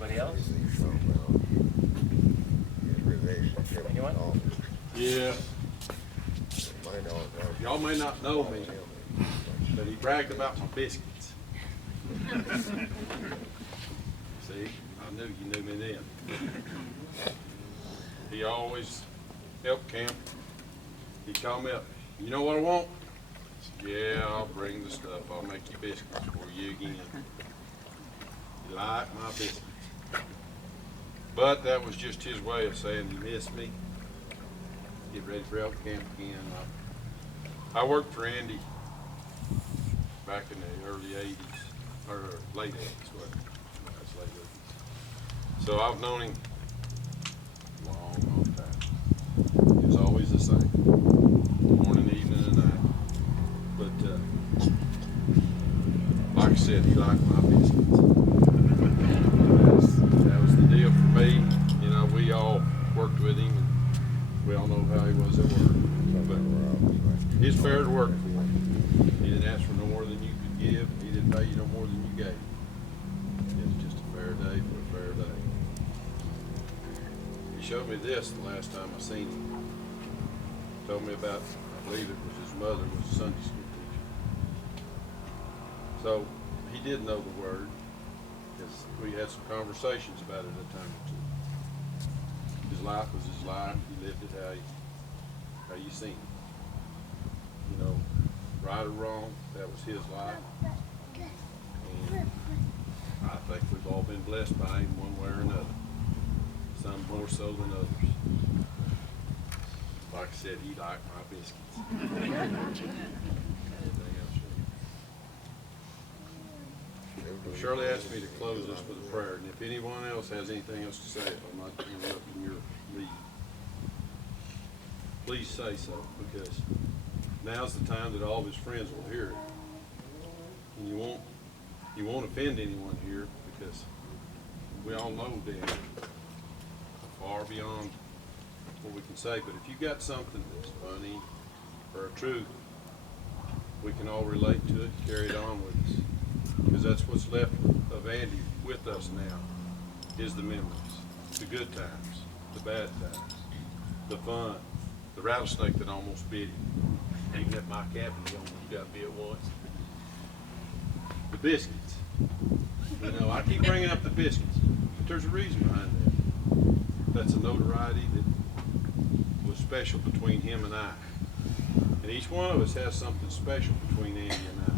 Anybody else? Anyone? Yeah. Y'all may not know me, but he bragged about my biscuits. See, I knew you knew me then. He always helped camp. He'd call me up, you know what I want? I said, yeah, I'll bring the stuff. I'll make you biscuits for you again. You like my biscuits. But that was just his way of saying he missed me. Get ready for elk camp again. I worked for Andy back in the early 80s, or late 80s, what? That's late 80s. So I've known him a long, long time. He was always the same, morning, evening, and night. But like I said, he liked my biscuits. That was the deal for me. You know, we all worked with him, and we all know how he was at work. But he's fair to work for. He didn't ask for no more than you could give. He didn't pay you no more than you gave. It was just a fair day for a fair day. He showed me this the last time I seen him. Told me about, I believe it was his mother was a Sunday school teacher. So he did know the word, because we had some conversations about it a time or two. His life was his life. He lived it how you seen it. You know, right or wrong, that was his life. And I think we've all been blessed by him one way or another. Some more so than others. Like I said, he liked my biscuits. Anything else? Well, Shirley asked me to close this with a prayer, and if anyone else has anything else to say, if I'm not interrupting your lead, please say so, because now's the time that all of his friends will hear it. And you won't offend anyone here, because we all know Dan far beyond what we can say. But if you got something that's funny or a truth, we can all relate to it, carry it on with us. Because that's what's left of Andy with us now, is the memories, the good times, the bad times, the fun, the rattlesnake that almost bit him. Even at my cabin, he almost got bit once. The biscuits. You know, I keep bringing up the biscuits, but there's a reason behind that. That's a notoriety that was special between him and I. And each one of us has something special between Andy and I.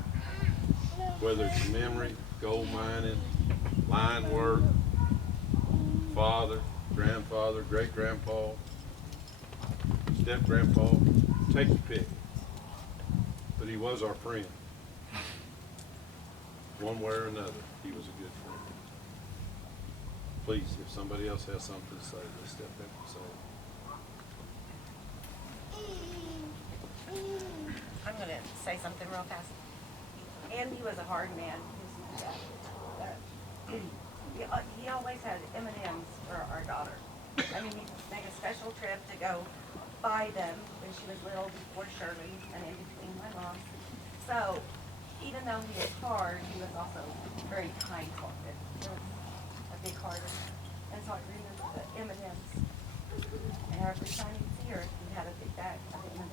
Whether it's memory, gold mining, line work, father, grandfather, great-grandpa, step-grandpa, take your pick. But he was our friend. One way or another, he was a good friend. Please, if somebody else has something to say, let's step up and say it. I'm going to say something real fast. Andy was a hard man. He always had M&Ms for our daughter. I mean, he'd make a special trip to go buy them when she was little, before Shirley and in between my mom. So even though he was hard, he was also very kind-hearted. He was a big heart. And so I remember the M&Ms. And every time he'd see her, he had a big bag of M&Ms.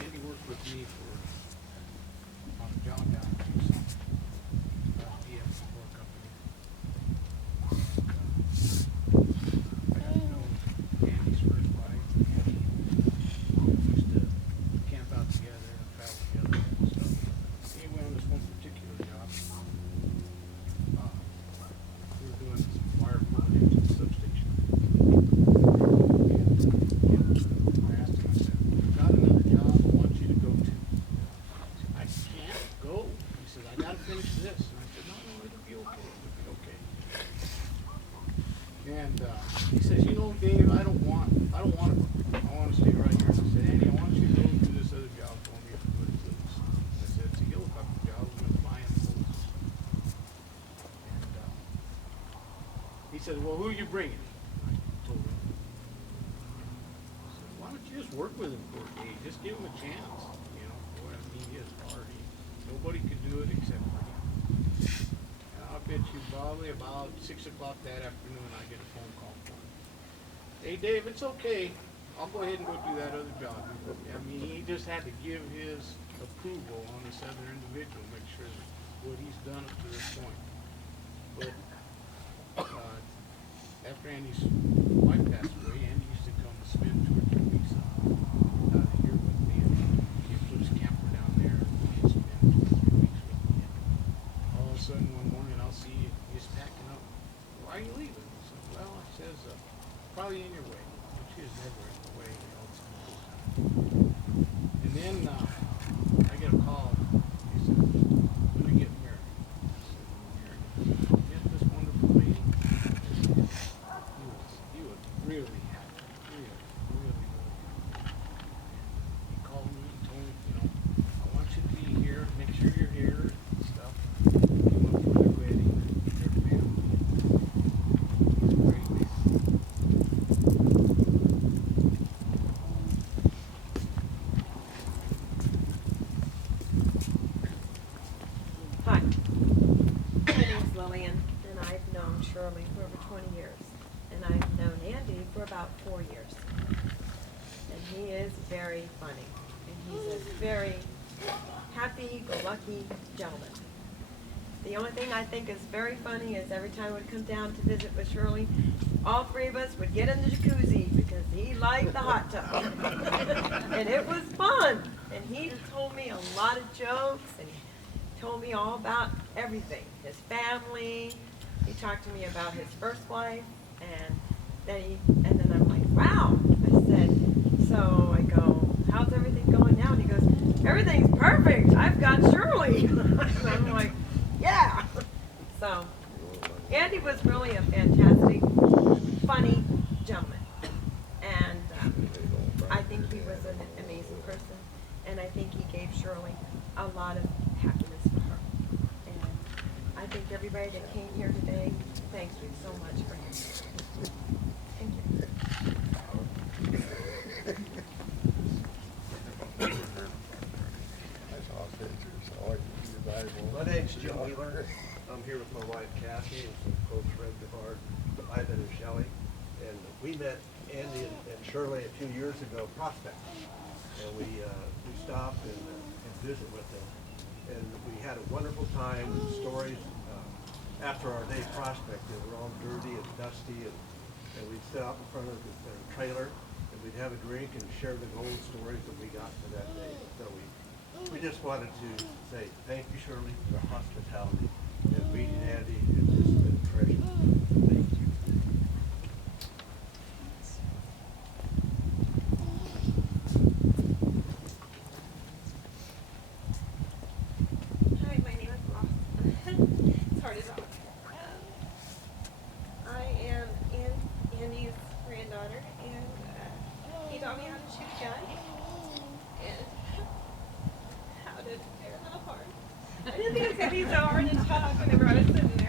Andy worked with me on the John Down case on EF Support Company. I got to know Andy's first wife. Andy used to camp out together and travel together and stuff. Anyway, on this one particular job, work with him for a day, just give him a chance, you know, boy, I mean, he is hard. Nobody could do it except for him. And I'll bet you probably about 6 o'clock that afternoon, I get a phone call from him. Hey, Dave, it's okay. I'll go ahead and go do that other job. I mean, he just had to give his approval on this other individual, make sure that what he's done up to this point. But after Andy's wife passed away, Andy used to come to spend 2 or 3 weeks here with me. And he'd put his camper down there and he'd spend 2 or 3 weeks with me. And all of a sudden one morning I'll see he's packing up. Why are you leaving? I said, well, I says, probably in your way. Which is never in the way, you know, it's in the time. And then I get a call. He said, when we get married. I said, married? Met this wonderful lady. He was really happy. Really, really, really happy. And he called me and told me, you know, I want you to be here, make sure you're here and stuff. Came up for their wedding and their family. He's a great man. Hi, my name's Lillian, and I've known Shirley for over 20 years, and I've known Andy for about 4 years. And he is very funny, and he's a very happy-go-lucky gentleman. The only thing I think is very funny is every time we'd come down to visit with Shirley, all 3 of us would get in the jacuzzi because he liked the hot tub. And it was fun, and he told me a lot of jokes, and he told me all about everything, his family. He talked to me about his first wife, and then I'm like, wow. I said, so I go, how's everything going now? And he goes, everything's perfect. I've got Shirley. And I'm like, yeah. So Andy was really a fantastic, funny gentleman, and I think he was an amazing person, and I think he gave Shirley a lot of happiness for her. And I think everybody that came here today, thanks you so much for him. Thank you. My name's Jim Wheeler. I'm here with my wife Kathy and some close friends of ours, Ivan and Shelley. And we met Andy and Shirley a few years ago prospecting. And we stopped and visit with them. And we had a wonderful time with stories. After our day prospecting, we're all dirty and dusty, and we'd sit out in front of the trailer, and we'd have a drink and share the gold stories that we got for that day. So we just wanted to say thank you, Shirley, for the hospitality, and meeting Andy. It's just been a treasure. Thank you. Hi, my name is Ross. It's hard as all. I am Andy's granddaughter, and he taught me how to shoot a gun and how to tear it apart. I didn't think it was going to be so hard to talk whenever I was sitting